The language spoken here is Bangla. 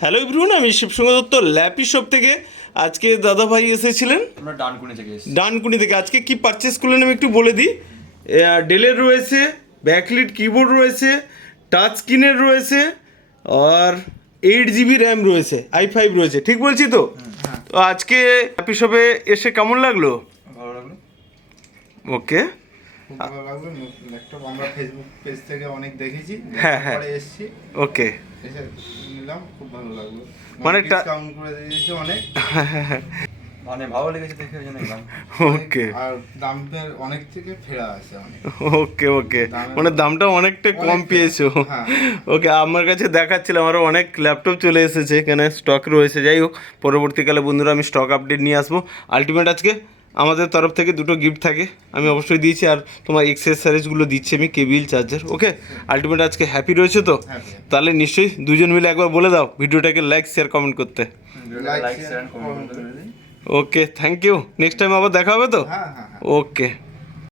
হ্যালো এভরিওয়ান, আমি শিবসঙ্গ দত্ত ল্যাপি শপ থেকে। আজকে দাদা ভাই এসেছিলেন আমরা ডানকুনি থেকে এসেছি। ডানকুনি থেকে। আজকে কি পারচেস করলেন আমি একটু বলে দিই। ডেলের রয়েছে, ব্যাকলিট কিবোর্ড রয়েছে, টাচ স্ক্রিনের রয়েছে, আর 8 GB র্যাম রয়েছে, i5 রয়েছে। ঠিক বলছি তো? তো আজকে ল্যাপি শপে এসে কেমন লাগলো? ভালো লাগলো, ওকে, খুব ভালো লাগলো। ল্যাপটপ আমরা ফেসবুক পেজ থেকে অনেক দেখেছি, হ্যাঁ, দেখার হ্যাঁ। পরে এসেছি, ওকে। এসে নিলাম, খুব ভালো লাগলো। মানে ডিসকাউন্ট করে দিয়েছে অনেক, মানে ভালো লেগেছে দেখে ওই জন্য এলাম। ওকে আর দামের অনেক থেকে ফেরা আছে অনেক। ওকে ওকে, মানে দামটা অনেকটা কম অনেক পেয়েছো। হ্যাঁ। ওকে, আমার কাছে দেখাচ্ছিলাম আরও অনেক ল্যাপটপ চলে এসেছে, এখানে স্টক রয়েছে। যাই হোক, পরবর্তীকালে বন্ধুরা আমি স্টক আপডেট নিয়ে আসবো। আলটিমেট আজকে আমাদের তরফ থেকে দুটো গিফট থাকে, আমি অবশ্যই দিয়েছি, আর তোমার এক্সেসরিজগুলো দিচ্ছি আমি, কেবিল, চার্জার। ওকে, আলটিমেট আজকে হ্যাপি রয়েছে তো? Happy. তাহলে নিশ্চয়ই দুজন মিলে একবার বলে দাও ভিডিওটাকে লাইক শেয়ার কমেন্ট করতে। লাইক শেয়ার কমেন্ট করে দিন। ওকে, থ্যাংক ইউ। নেক্সট টাইম আবার দেখা হবে তো? হ্যাঁ হ্যাঁ হ্যাঁ। ওকে।